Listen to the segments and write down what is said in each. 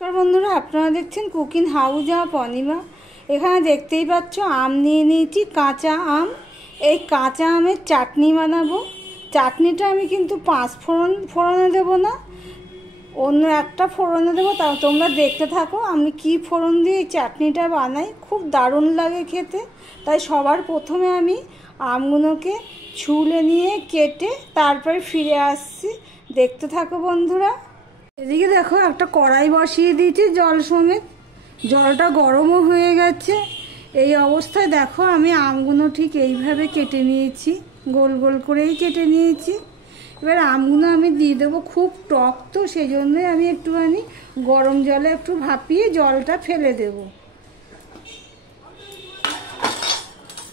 নমস্কার বন্ধুরা, আপনারা দেখছেন কুকিং হাউস অফ অনিমা। এখানে দেখতেই পাচ্ছ আম নিয়ে নিয়েছি, কাঁচা আম। এই কাঁচা আমের চাটনি বানাবো। চাটনিটা আমি কিন্তু 5 ফোড়নে দেবো না, অন্য একটা ফোড়নে দেবো। তাও তোমরা দেখতে থাকো আমি কি ফোড়ন দিয়ে এই চাটনিটা বানাই। খুব দারুণ লাগে খেতে। তাই সবার প্রথমে আমি আমগুলোকে ছুলে নিয়ে কেটে তারপরে ফিরে আসছি। দেখতে থাকো বন্ধুরা। এদিকে দেখো একটা কড়াই বসিয়ে দিয়েছি জল সমেত। জলটা গরমও হয়ে গেছে। এই অবস্থায় দেখো আমি আমগুলো ঠিক এইভাবে কেটে নিয়েছি, গোল গোল করেই কেটে নিয়েছি। এবার আমগুলো আমি দিয়ে দেবো। খুব টক তো, সেই জন্যই আমি একটুখানি গরম জলে একটু ভাপিয়ে জলটা ফেলে দেব।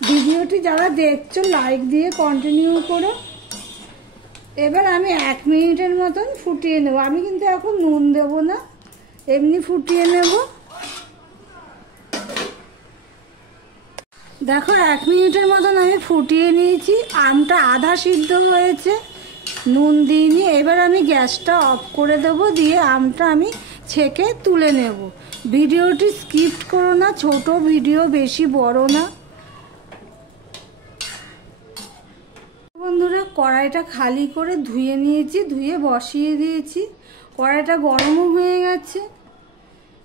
ভিডিওটি যারা দেখছো লাইক দিয়ে কন্টিনিউ করো। এবার আমি 1 মিনিটের মতন ফুটিয়ে নেব। আমি কিন্তু এখন নুন দেব না, এমনি ফুটিয়ে নেব। দেখো 1 মিনিটের মতন আমি ফুটিয়ে নিয়েছি। আমটা আধা সিদ্ধ হয়েছে, নুন দিইনি। এবার আমি গ্যাসটা অফ করে দেব, দিয়ে আমটা আমি ছেঁকে তুলে নেব। ভিডিওটি স্কিপ করো না, ছোট ভিডিও, বেশি বড় না। বন্ধুরা, কড়াইটা খালি করে ধুয়ে নিয়েছি, ধুয়ে বসিয়ে দিয়েছি। কড়াইটা গরমও হয়ে গেছে।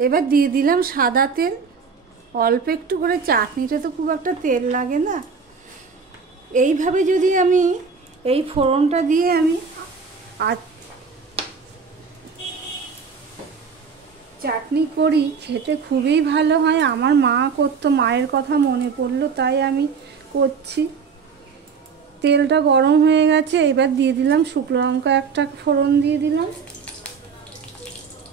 এবার দিয়ে দিলাম সাদা তেল, অল্প একটু করে। চাটনিটা তো খুব একটা তেল লাগে না। এইভাবে যদি আমি এই ফোড়নটা দিয়ে আমি চাটনি করি, খেতে খুবই ভালো হয়। আমার মা করতো, মায়ের কথা মনে পড়লো তাই আমি করছি। তেলটা গরম হয়ে গেছে। এবার দিয়ে দিলাম শুকনো লঙ্কা, একটা ফোড়ন দিয়ে দিলাম।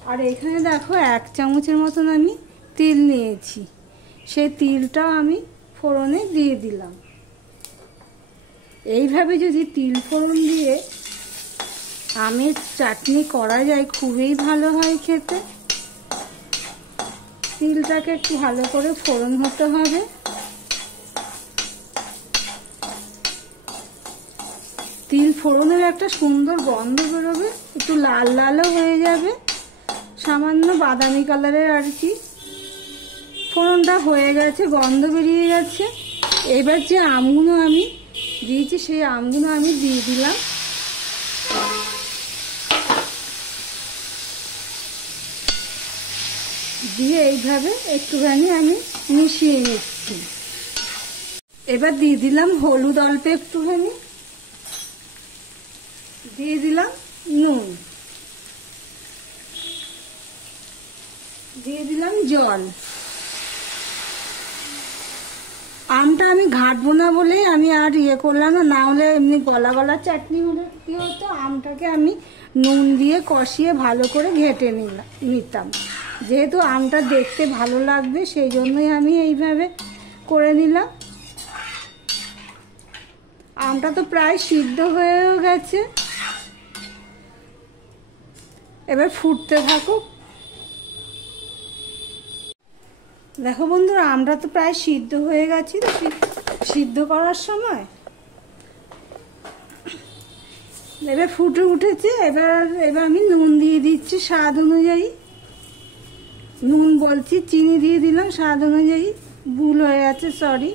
আর এখানে দেখো 1 চামচের মতন আমি তিল নিয়েছি, সেই তিলটা আমি ফোড়নে দিয়ে দিলাম। এইভাবে যদি তিল ফোড়ন দিয়ে আমের চাটনি করা যায়, খুবই ভালো হয় খেতে। তিলটাকে একটু ভালো করে ফোড়ন হতে হবে। তিল ফোড়নের একটা সুন্দর গন্ধ বেরোবে, একটু লাল লালও হয়ে যাবে, সামান্য বাদামি কালারের আর কি। ফোড়নটা হয়ে গেছে, গন্ধ বেরিয়ে গেছে। এবার যে আমগুলো আমি দিয়েছি, সেই আমগুলো আমি দিয়ে দিলাম। দিয়ে এইভাবে একটুখানি আমি মিশিয়ে নিচ্ছি। এবার দিয়ে দিলাম হলুদ অল্প একটুখানি, দিয়ে দিলাম নুন, দিয়ে দিলাম জল। আমটা আমি ঘাটবো না বলে আমি আর করলাম না, না হলে এমনি গলা গলা চাটনি হলে কি হতো, আমটাকে আমি নুন দিয়ে কষিয়ে ভালো করে ঘেটে নিতাম। যেহেতু আমটা দেখতে ভালো লাগবে, সেই জন্যই আমি এইভাবে করে নিলাম। আমটা তো প্রায় সিদ্ধ হয়েও গেছে। এবার ফুটতে থাকুক। দেখো বন্ধুরা, আমরা তো প্রায় সিদ্ধ হয়ে গেছি। সিদ্ধ করার সময় এবার ফুটে উঠেছে। এবার আমি নুন দিয়ে দিচ্ছি স্বাদ অনুযায়ী। নুন বলছি, চিনি দিয়ে দিলাম স্বাদ অনুযায়ী। ভুল হয়ে গেছে, সরি।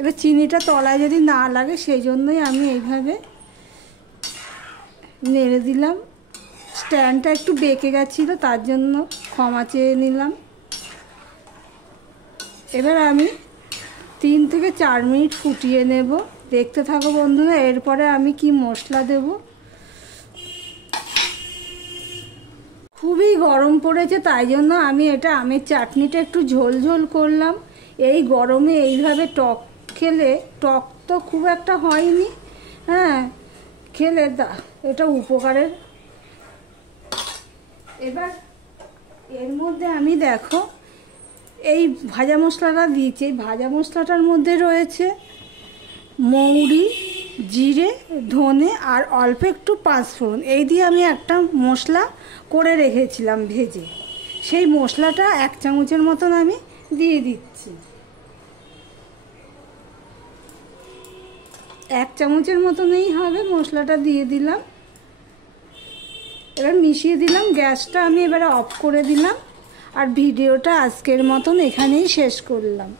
এবার চিনিটা তলায় যদি না লাগে, সেই জন্যই আমি এইভাবে নেড়ে দিলাম। স্ট্যান্ডটা একটু বেঁকে গেছিলো, তার জন্য ক্ষমা চেয়ে নিলাম। এবার আমি 3 থেকে 4 মিনিট ফুটিয়ে নেব। দেখতে থাকো বন্ধুরা। এরপরে আমি কি মশলা দেব। খুবই গরম পড়েছে, তাই জন্য আমি এটা আমের চাটনিটা একটু ঝোল ঝোল করলাম। এই গরমে এইভাবে টক খেলে, টক তো খুব একটা হয়নি, হ্যাঁ, খেলে এটা উপকারের। এবার এর মধ্যে আমি দেখো এই ভাজা মশলাটা দিয়েছি। এই ভাজা মশলাটার মধ্যে রয়েছে মৌরি, জিরে, ধনে আর অল্প একটু 5 ফোড়ন। এই দিয়ে আমি একটা মশলা করে রেখেছিলাম ভেজে। সেই মশলাটা 1 চামচের মতন আমি দিয়ে দিচ্ছি। 1 চামচের মতনই হবে, মশলাটা দিয়ে দিলাম। এবার মিশিয়ে দিলাম, গ্যাসটা আমি এবারে অফ করে দিলাম। আর ভিডিওটা আজকের মতন এখানেই শেষ করলাম।